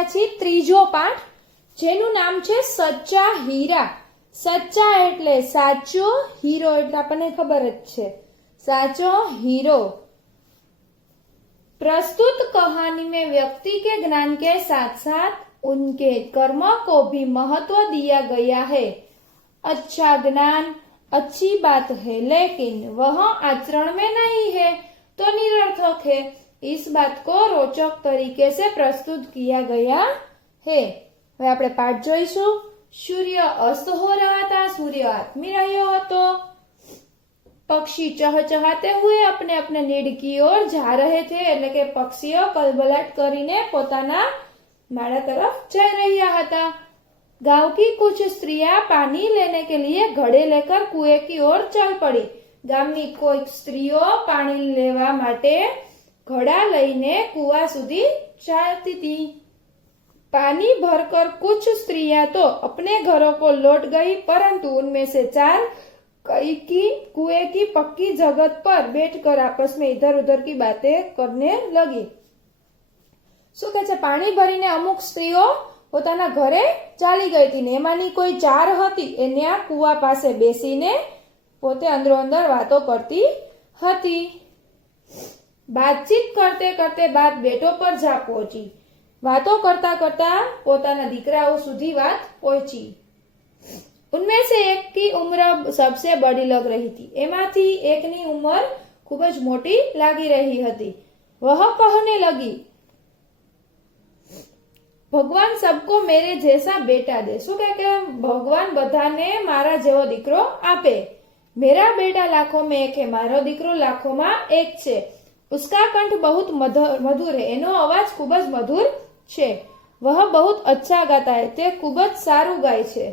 રહ્યા છીએ ત્રીજો પાઠ, જેનું નામ છે સચ્ચા હીરા. સચ્ચા એટલે સાચો, હીરો એટલે આપણને ખબર જ છે, साचो हीरो। प्रस्तुत कहानी में व्यक्ति के ज्ञान के साथ साथ उनके कर्म को भी महत्व दिया गया है। अच्छा ज्ञान अच्छी बात है, लेकिन वह आचरण में नहीं है तो निरर्थक है। इस बात को रोचक तरीके से प्रस्तुत किया गया है। હવે આપણે પાઠ જોઈશું। सूर्य अस्त हो रहा था, सूर्य आत्मी રહ્યો હતો। पक्षी चहचहाते हुए अपने अपने नीड की ओर जा रहे थे, એટલે કે પક્ષીઓ કલબલાટ કરીને પોતાના માળા તરફ જઈ રહ્યા હતા। गांव की कुछ स्त्रियां पानी लेने के लिए घड़े लेकर कुएं की ओर चल पड़ी। ગામની કોઈક સ્ત્રીઓ પાણી લેવા માટે ઘડા લઈને કુવા સુધી ચાલતી थी। पानी भरकर कुछ स्त्रियां तो अपने घरों को लौट गई, परंतु उनमें से 4 कुएं की पक्की जगत पर बैठकर आपस में इधर उधर की बातें करने लगी। શું કહે છે, પાણી ભરીને અમુક સ્ત્રીઓ પોતાના ઘરે ચાલી ગઈ હતી ને એમાંની કોઈ 4 હતી એને આ કુવા પાસે બેસીને પોતે અંદરો અંદર વાતો કરતી હતી। बातचीत करते करते बात बेटों पर जा पहुंची। वातो करता करता पोताना दीकराओ सुधी बात पहुंची। उनमें से एक की उम्र सबसे बड़ी लग रही थी। एमांथी एकनी उम्र खूब ज मोटी लागी रही हती। वह कहने लगी, भगवान सबको मेरे जैसा बेटा दे। शू कहे, भगवान बधाने मारा जेवो दीकरो आपे। मेरा बेटा लाखों में एक है, मारो दीकरो लाखों में एक छे। उसका कंठ बहुत मधुर है, एनो अवाज खूब ज मधुर छे। वह बहुत अच्छा गाता है, ते खूब ज सारू गाय छे।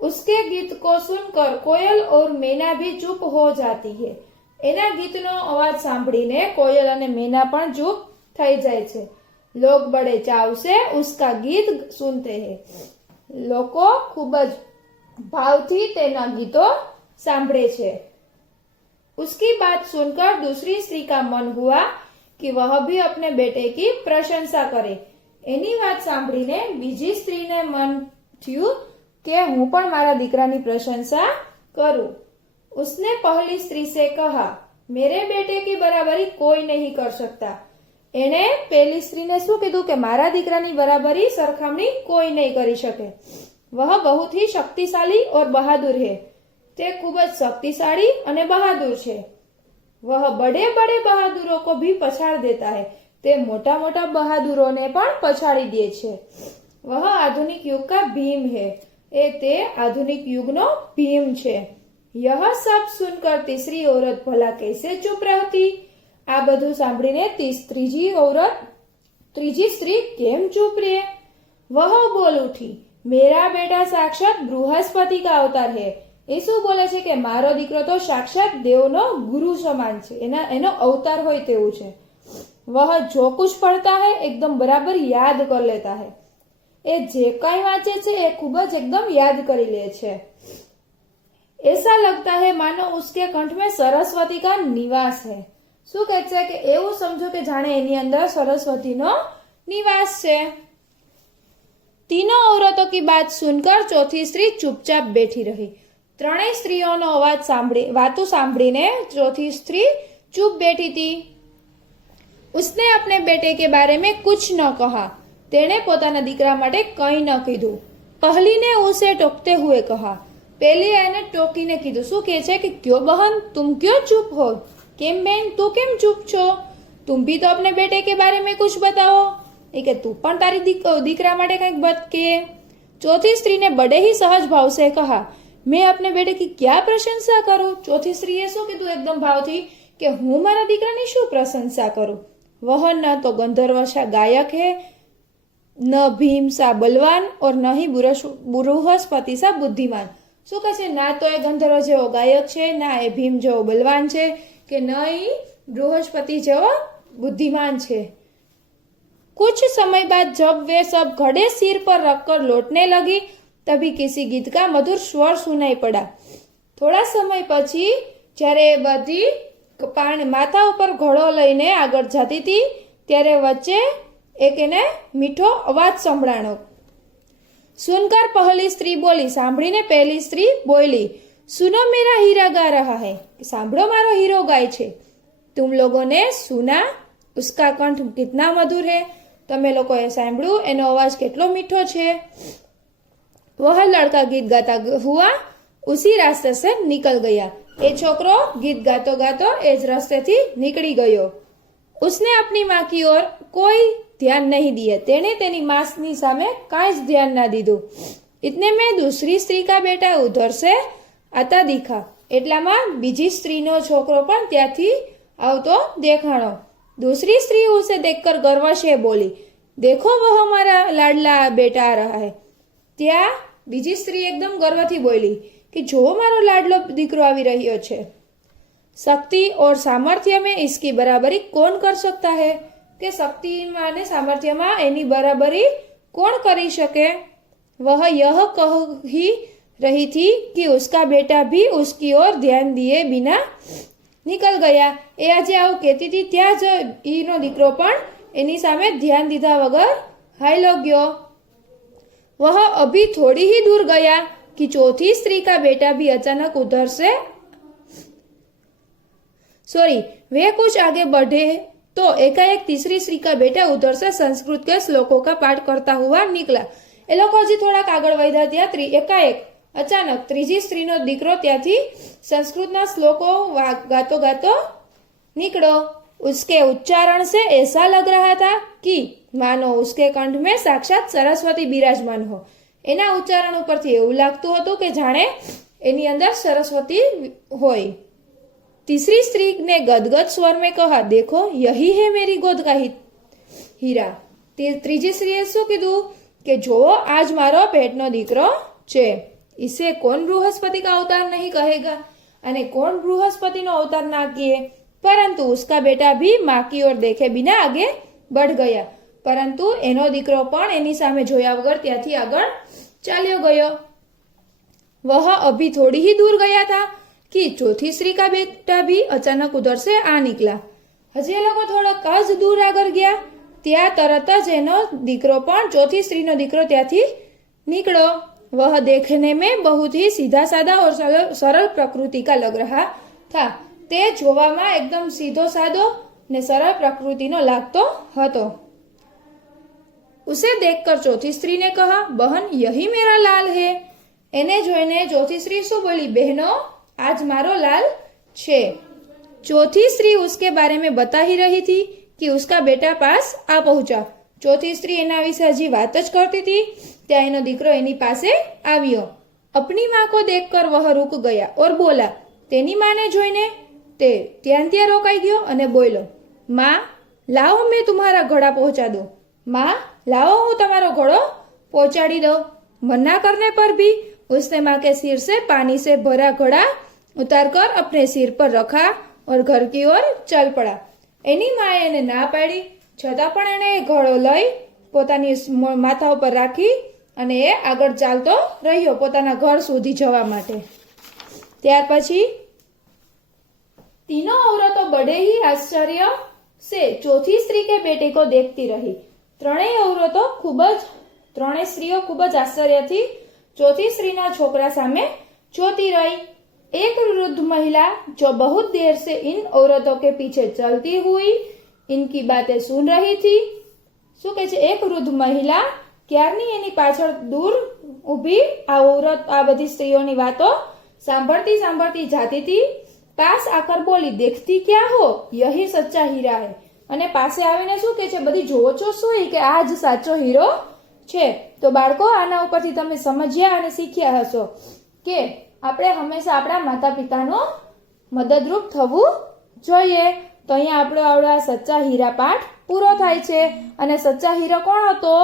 उसके गीत को सुनकर कोयल और मैना भी चुप हो जाती है। एना गीतनो अवाज सांभळीने कोयल अने मैना पण चुप थई जाय छे। लोग बड़े चाव से उसका गीत सुनते हैं। लोको खूब ज भावथी तेना गीतो सांभळे छे। उसकी बात सुनकर दूसरी स्त्री का मन हुआ कि वह भी अपने बेटे की प्रशंसा करे। एनी बात सांभळीने बीजी स्त्रीने मन थयुं के हूँ पण मारा दीकरानी प्रशंसा करूं। उसने पहली स्त्री से कहा, मेरे बेटे की बराबरी कोई नहीं कर सकता। एने पहली स्त्री ने शू कीधुं के मारा दीकरानी बराबरी सरखामणी कोई नहीं करी सके। वह बहुत ही शक्तिशाली और बहादुर है। ते खूब ज शक्तिशाली अने बहादुर छे। वह बड़े बड़े बहादुरों को भी पछाड़ देता है। ते मोटा मोटा बहादुरों ने पण पछाड़ी दे छे। वह आधुनिक युग का भीम है। ते आधुनिक युगनो भीम छे। यह सब सुनकर तीसरी औरत भला कैसे चुप रहती। आ बधु सांभळीने त्रीजी स्त्री केम चुप रहे। वह बोल उठी, मेरा बेटा साक्षात बृहस्पति का अवतार है। ए शुं बोले छे के मारो दीकरो तो साक्षात देवनो गुरु समान छे, एनो अवतार होय तेवुं छे। वह जो कुछ पढ़ता है एकदम बराबर याद कर लेता है। ए जे काई वांचे छे ए खूब ज एकदम याद करी ले छे। ऐसा लगता है मानो उसके कंठ में सरस्वती का निवास है। શું કહે છે કે એવું સમજો કે જાણે એની અંદર સરસ્વતીનો નિવાસ છે। तीनों औरतों की बात सुनकर चौथी स्त्री चुपचाप बैठी रही। ત્રણેય સ્ત્રીઓનો અવાજ વાતો સાંભળીને ચોથી સ્ત્રી ચૂપ बैठी थी। उसने अपने बेटे के बारे में कुछ न कहा। तेने पोताना दीकरा माटे कई न कीधुं। पहली ने उसे टोकते हुए कहा। पहली એને ટોકીને કીધું। શું કહે છે કે क्यों बहन तुम क्यों चुप हो। केम बहन तू केम चुप छो। तुम भी तो अपने बेटे के बारे में कुछ बताओ। એ કે તું પણ તારી દીકરા માટે કંઈક બત કે। चौथी स्त्री ने बड़े ही सहज भाव से कहा, मैं अपने बेटे की क्या प्रशंसा करूं। चौथी स्त्रीએ શું કીધું एकदम भावથી કે હું મારા દીકરાની શું પ્રશંસા કરું। वह न तो गंधर्वसा गायक है, न भीम सा बलवान और न ही बृहस्पति सा बुद्धिमान। શું કહે છે, ના તો એ ગંધર્વ જેવો ગાયક છે, ના એ ભીમ જેવો બલવાન છે, કે ન એ बृहस्पति જેવો बुद्धिमान છે। कुछ समय बाद जब वे सब घड़े सिर पर रखकर लौटने लगी, तभी किसी गीत का मधुर स्वर सुनाई पड़ा। थोड़ा समय पछी જ્યારે બધી માથા ઉપર ઘડો લઈને આગળ જતી હતી ત્યારે વચ્ચે એક એને મીઠો અવાજ સંભળાણો. સુનકર પહેલી સ્ત્રી બોલી. સાંભળીને પહેલી સ્ત્રી બોલી, સુનો મેરા હીરા ગા રહા હૈ. સાંભળો, મારો હીરો ગાય છે. તુમ લોગોને સુના ઉસકા કંઠ કિતના મધુર હૈ. તમે લોકોએ સાંભળ્યું એનો અવાજ કેટલો મીઠો છે. વહ લડકા ગીત ગાતા હુઆ ઉસી રાસ્તે સે નિકલ ગયા. એ છોકરો ગીત ગાતો ગાતો એ જ રસ્તેથી નીકળી ગયો. उसने अपनी माँ की ओर कोई ध्यान नहीं दिया. तेने तेनी माँની સામે કાંઈ જ ધ્યાન ના દીધું. इतने में दूसरी स्त्री का बेटा उधर से आता दिखा. એટલામાં બીજી સ્ત્રીનો છોકરો પણ ત્યાંથી આવતો દેખાણો. दूसरी स्त्री उसे देखकर गर्व से बोली, देखो वह हमारा लाडला बेटा आ रहा है. ત્યાં બીજી સ્ત્રી એકદમ ગર્વથી બોલી કે જો મારો લાડલો દીકરો આવી રહ્યો છે. शक्ति और सामर्थ्य में इसकी बराबरी कौन कर सकता है. કે શક્તિમાં અને સામર્થ્યમાં એની બરાબરી કોણ કરી શકે. वह यह कह ही रही थी कि उसका बेटा भी उसकी ओर ध्यान दिए बिना निकल गया. એ આજે આવું કહેતી હતી ત્યાં જ એનો દીકરો પણ એની સામે ધ્યાન દીધા વગર હાલ્યો ગયો. वह अभी थोड़ी ही दूर गया कि चौथी स्त्री का बेटा भी अचानक उधर से वे कुछ आगे बढ़े तो एकाएक तीसरी स्त्री का बेटा उधर से संस्कृत के श्लोकों का पाठ करता हुआ निकला. એ લોકો હજી થોડાક આગળ વધ્યા ત્યાં એકાએક અચાનક ત્રીજી સ્ત્રીનો દીકરો ત્યાંથી સંસ્કૃતના શ્લોકો ગાતો ગાતો નીકળો. उसके उच्चारण से ऐसा लग रहा था कि मानो उसके कंठ में साक्षात सरस्वती विराजमान हो. એના ઉચ્ચારણ ઉપરથી એવું લાગતું હતું કે જાણે એની અંદર સરસ્વતી હોય. तीसरी स्त्री ने गदगद स्वर में कहा, देखो यही है मेरी गोद का हीरा. ત્રીજી સ્ત્રીએ શું કીધું કે જો આજ મારો પેટનો દીકરો છે. इसे कौन बृहस्पति का अवतार नहीं कहेगा. અને કોણ બૃહસ્પતિનો અવતાર ના કહે. परंतु उसका बेटा भी माँ की ओर देखे बिना आगे बढ़ गया. परंतु એનો દીકરો પણ એની સામે જોયા વગર ત્યાંથી આગળ ચાલ્યો ગયો. वह अभी थोड़ी ही दूर गया था कि चौथी स्त्री का बेटा भी अचानक उधर से आ निकला. હજી એ લોકો થોડાક જ દૂર આગળ ગયા ત્યાં તરત જ એનો દીકરો પણ ચોથી સ્ત્રીનો દીકરો ત્યાંથી નીકળો. वह देखने में बहुत ही सीधा साधा और सरल प्रकृति का लग रहा था. તે જોવામાં એકદમ સીધો સાદો ને સરળ પ્રકૃતિનો લાગતો હતો. उसे देखकर चौथी स्त्री ने कहा, बहन यही मेरा लाल है. એને જોઈને ચોથી સ્ત્રી શું બોલી, બહેનો आज मारो लाल छे. चौथी स्त्री उसके बारे में बता ही रही थी कि उसका बेटा पास आ पहुंचा. चौथी स्त्री एना विશે हजी बात ज करती थी ત્યાં એનો દીકરો એની પાસે આવ્યો. अपनी माँ को देखकर वह रुक गया और बोला. તેની માને જોઈને તે ત્યાં રોકાઈ ગયો અને બોલ્યો, माँ लाओ मैं तुम्हारा घोड़ा पहुंचा दूं. माँ लाओ હું તમારો ઘોડો પહોંચાડી દઉં. मना करने पर भी उसने माँ के सिर से पानी से भरा घड़ा उतारकर अपने सिर पर रखा और घर की ओर चल पड़ा. એની માએ એને ના પાડી છતાં પણ એણે ઘોડો લઈ પોતાની માથા ઉપર રાખી અને એ આગળ ચાલતો રહ્યો પોતાના ઘર સુધી જવા માટે. ત્યાર પછી तीनों औरतों बड़े ही आश्चर्य से चौथी स्त्री के बेटे को देखती रही. ત્રણેય સ્ત્રીઓ ખૂબ જ આશ્ચર્યથી ચોથી સ્ત્રીના છોકરા સામે જોતી રહી. एक वृद्ध महिला जो बहुत देर से इन औरतों के पीछे चलती हुई इनकी बातें सुन रही थी. શું કહે છે, એક વૃદ્ધ મહિલા ક્યારની એની પાછળ દૂર ઊભી આ બધી સ્ત્રીઓની વાતો સાંભળતી સાંભળતી જાતી હતી. પાસ આકર બોલી, દેખતી ક્યાં હો, યહી સચ્ચા હીરા હે. અને પાસે આવીને શું કહે છે, બધી જોવો છો શું કે આ જ સાચો હીરો છે. તો બાળકો આના ઉપરથી તમે સમજ્યા અને શીખ્યા હશો કે આપણે હંમેશા આપણા માતા પિતાનો મદદરૂપ થવું જોઈએ. તો અહીંયા આપણો સચ્ચા હીરા પાઠ પૂરો થાય છે. અને સચ્ચા હીરો કોણ હતો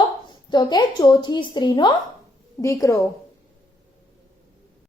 તો કે ચોથી સ્ત્રીનો દીકરો.